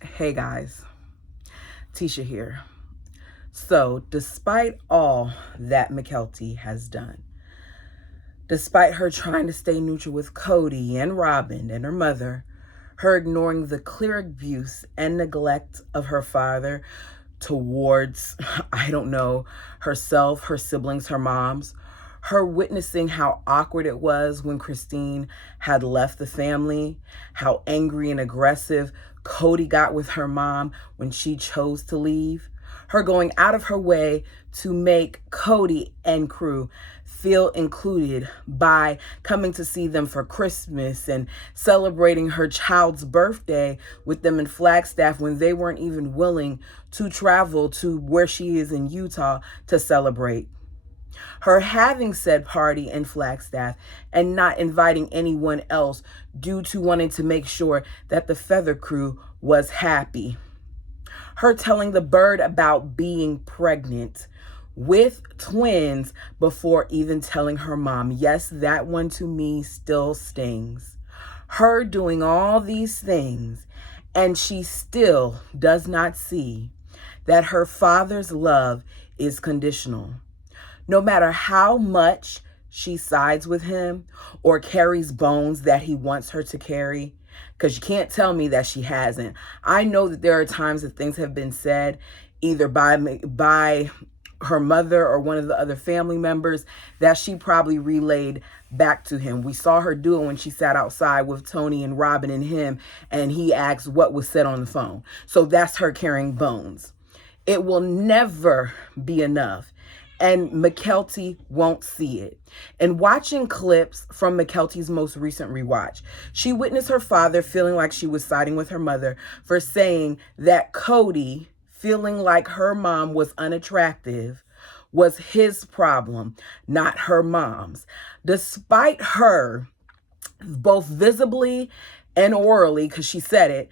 Hey guys, Tisha here. So, despite all that Mykelti has done, despite her trying to stay neutral with Cody and Robin and her mother, her ignoring the clear abuse and neglect of her father towards, I don't know, herself, her siblings, her moms, her witnessing how awkward it was when Christine had left the family, how angry and aggressive Cody got with her mom when she chose to leave, her going out of her way to make Cody and crew feel included by coming to see them for Christmas and celebrating her child's birthday with them in Flagstaff when they weren't even willing to travel to where she is in Utah to celebrate. Her having said party in Flagstaff and not inviting anyone else due to wanting to make sure that the Feather crew was happy. Her telling the bird about being pregnant with twins before even telling her mom. Yes, that one to me still stings. Her doing all these things, and she still does not see that her father's love is conditional. No matter how much she sides with him or carries bones that he wants her to carry, because you can't tell me that she hasn't. I know that there are times that things have been said either by her mother or one of the other family members that she probably relayed back to him. We saw her do it when she sat outside with Tony and Robin and him, and he asked what was said on the phone. So that's her carrying bones. It will never be enough. And Mykelti won't see it. And watching clips from Mykelti's most recent rewatch, she witnessed her father feeling like she was siding with her mother for saying that Cody, feeling like her mom was unattractive, was his problem, not her mom's. Despite her both visibly and orally, because she said it,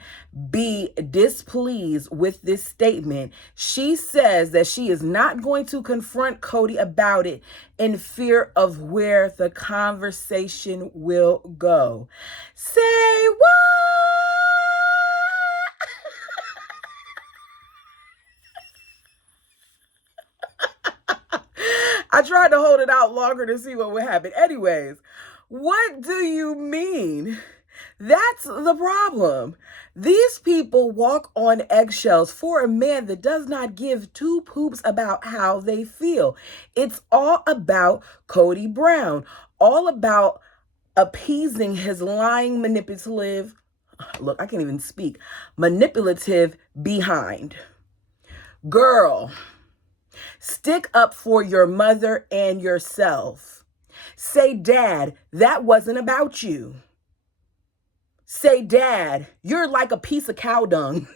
be displeased with this statement, she says that she is not going to confront Cody about it in fear of where the conversation will go. Say what? I tried to hold it out longer to see what would happen. Anyways, what do you mean? That's the problem. These people walk on eggshells for a man that does not give two poops about how they feel. It's all about Cody Brown, all about appeasing his lying, look, I can't even speak, manipulative behind. Girl, stick up for your mother and yourself. Say, Dad, that wasn't about you. Say, Dad, you're like a piece of cow dung.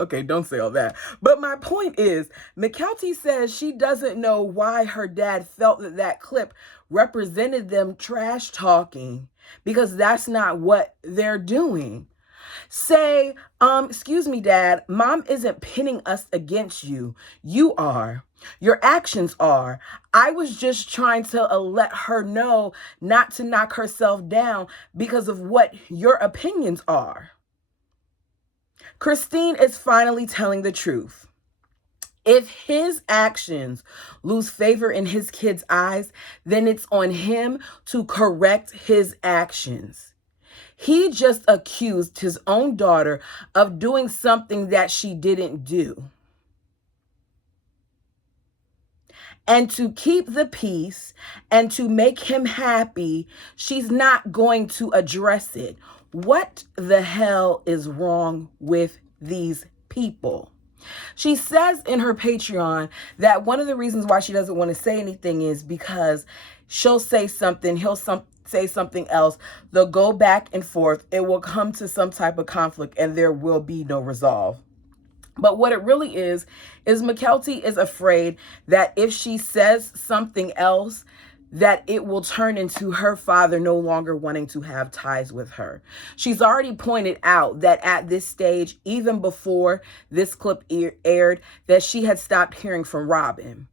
Okay, don't say all that. But my point is, Mykelti says she doesn't know why her dad felt that that clip represented them trash talking, because that's not what they're doing. Say, excuse me, Dad, Mom isn't pinning us against you. You are. Your actions are. I was just trying to let her know not to knock herself down because of what your opinions are. Christine is finally telling the truth. If his actions lose favor in his kids' eyes, then it's on him to correct his actions. He just accused his own daughter of doing something that she didn't do. And to keep the peace and to make him happy, she's not going to address it. What the hell is wrong with these people? She says in her Patreon that one of the reasons why she doesn't want to say anything is because she'll say something, say something else. They'll go back and forth. It will come to some type of conflict and there will be no resolve. But what it really is Mykelti is afraid that if she says something else, that it will turn into her father no longer wanting to have ties with her. She's already pointed out that at this stage, even before this clip aired, that she had stopped hearing from Robin.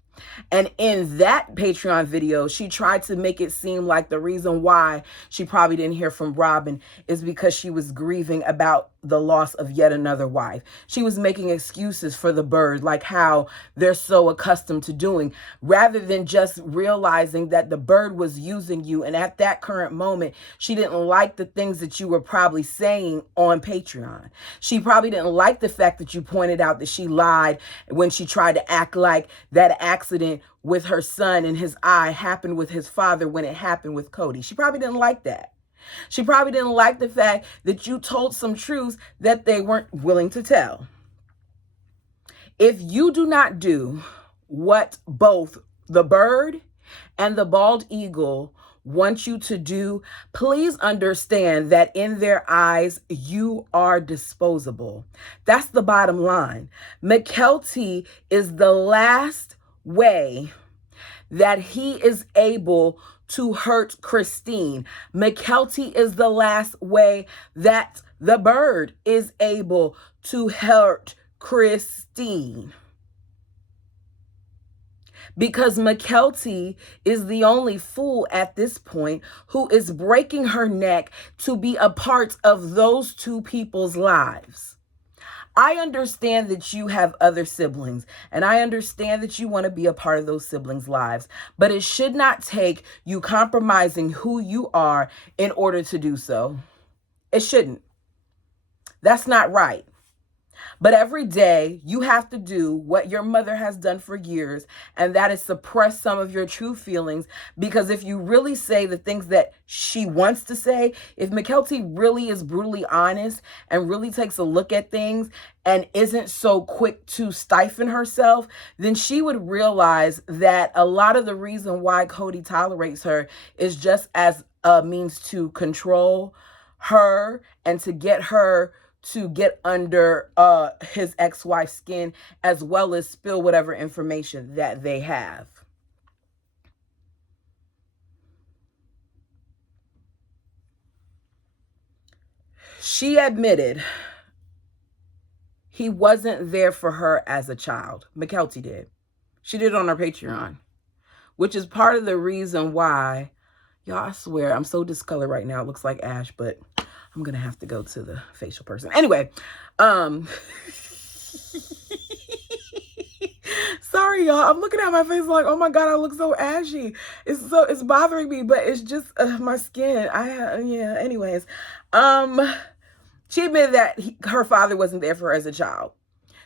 And in that Patreon video, she tried to make it seem like the reason why she probably didn't hear from Robin is because she was grieving about the loss of yet another wife. She was making excuses for the bird, like how they're so accustomed to doing, rather than just realizing that the bird was using you. And at that current moment, she didn't like the things that you were probably saying on Patreon. She probably didn't like the fact that you pointed out that she lied when she tried to act like that accident with her son and his eye happened with his father when it happened with Cody. She probably didn't like that. She probably didn't like the fact that you told some truths that they weren't willing to tell. If you do not do what both the bird and the bald eagle want you to do, please understand that in their eyes, you are disposable. That's the bottom line. Mykelti is the last way that he is able to hurt Christine. Mykelti is the last way that the bird is able to hurt Christine. Because Mykelti is the only fool at this point who is breaking her neck to be a part of those two people's lives. I understand that you have other siblings, and I understand that you want to be a part of those siblings' lives, but it should not take you compromising who you are in order to do so. It shouldn't. That's not right. But every day you have to do what your mother has done for years, and that is suppress some of your true feelings. Because if you really say the things that she wants to say, if Mykelti really is brutally honest and really takes a look at things and isn't so quick to stifle herself, then she would realize that a lot of the reason why Cody tolerates her is just as a means to control her and to get her to get under his ex-wife's skin, as well as spill whatever information that they have. She admitted he wasn't there for her as a child. Mykelti did. She did it on her Patreon, which is part of the reason why, y'all, I swear, I'm so discolored right now. It looks like ash, but I'm going to have to go to the facial person. Anyway, sorry, y'all. I'm looking at my face like, oh my God, I look so ashy. It's bothering me, but it's just my skin. Anyways, she admitted that her father wasn't there for her as a child.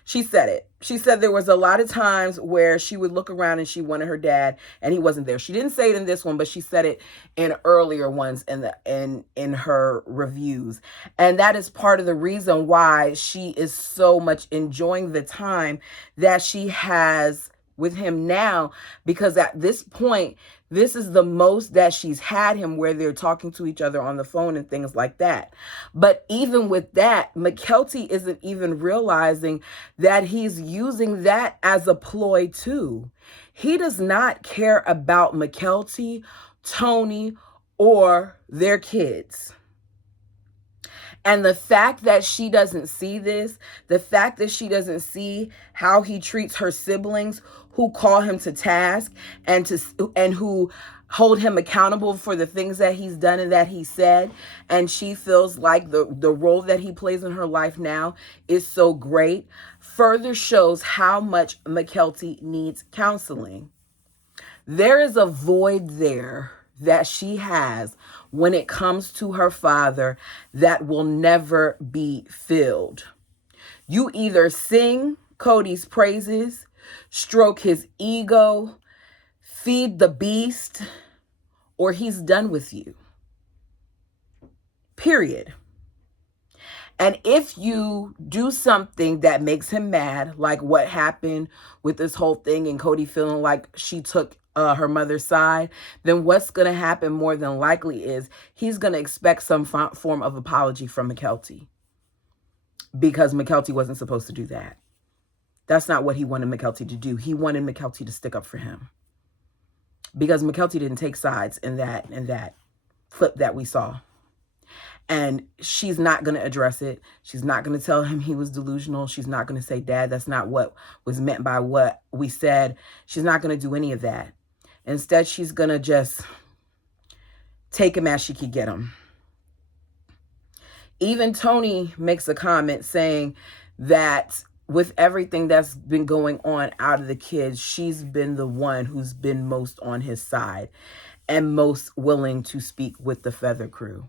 She said it. She said there was a lot of times where she would look around and she wanted her dad and he wasn't there. She didn't say it in this one, but she said it in earlier ones in her reviews. And that is part of the reason why she is so much enjoying the time that she has with him now, because at this point, this is the most that she's had him, where they're talking to each other on the phone and things like that. But even with that, Mykelti isn't even realizing that he's using that as a ploy too. He does not care about Mykelti, Tony, or their kids. And the fact that she doesn't see this, the fact that she doesn't see how he treats her siblings who call him to task and who hold him accountable for the things that he's done and that he said, and she feels like the role that he plays in her life now is so great, further shows how much Mykelti needs counseling. There is a void there that she has when it comes to her father that will never be filled. You either sing Cody's praises, stroke his ego, feed the beast, or he's done with you. Period. And if you do something that makes him mad, like what happened with this whole thing and Cody feeling like she took her mother's side, then what's going to happen more than likely is he's going to expect some form of apology from Mykelti, because Mykelti wasn't supposed to do that. That's not what he wanted Mykelti to do. He wanted Mykelti to stick up for him, because Mykelti didn't take sides in that flip that we saw. And she's not going to address it. She's not going to tell him he was delusional. She's not going to say, Dad, that's not what was meant by what we said. She's not going to do any of that. Instead, she's going to just take him as she could get him. Even Tony makes a comment saying that with everything that's been going on out of the kids, she's been the one who's been most on his side and most willing to speak with the Feather Crew.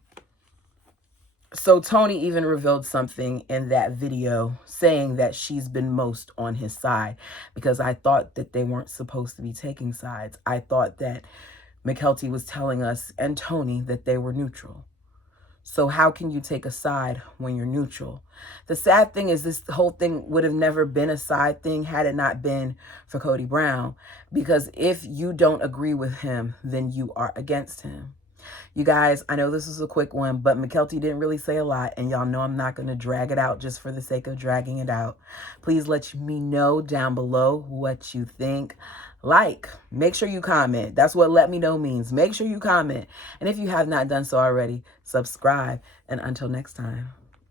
So Tony even revealed something in that video saying that she's been most on his side, because I thought that they weren't supposed to be taking sides. I thought that Mykelti was telling us and Tony that they were neutral. So how can you take a side when you're neutral? The sad thing is this whole thing would have never been a side thing had it not been for Kody Brown, because if you don't agree with him, then you are against him. You guys, I know this is a quick one, but Mykelti didn't really say a lot, and y'all know I'm not going to drag it out just for the sake of dragging it out. Please let me know down below what you think. Make sure you comment. That's what let me know means. Make sure you comment. And if you have not done so already, subscribe. And until next time.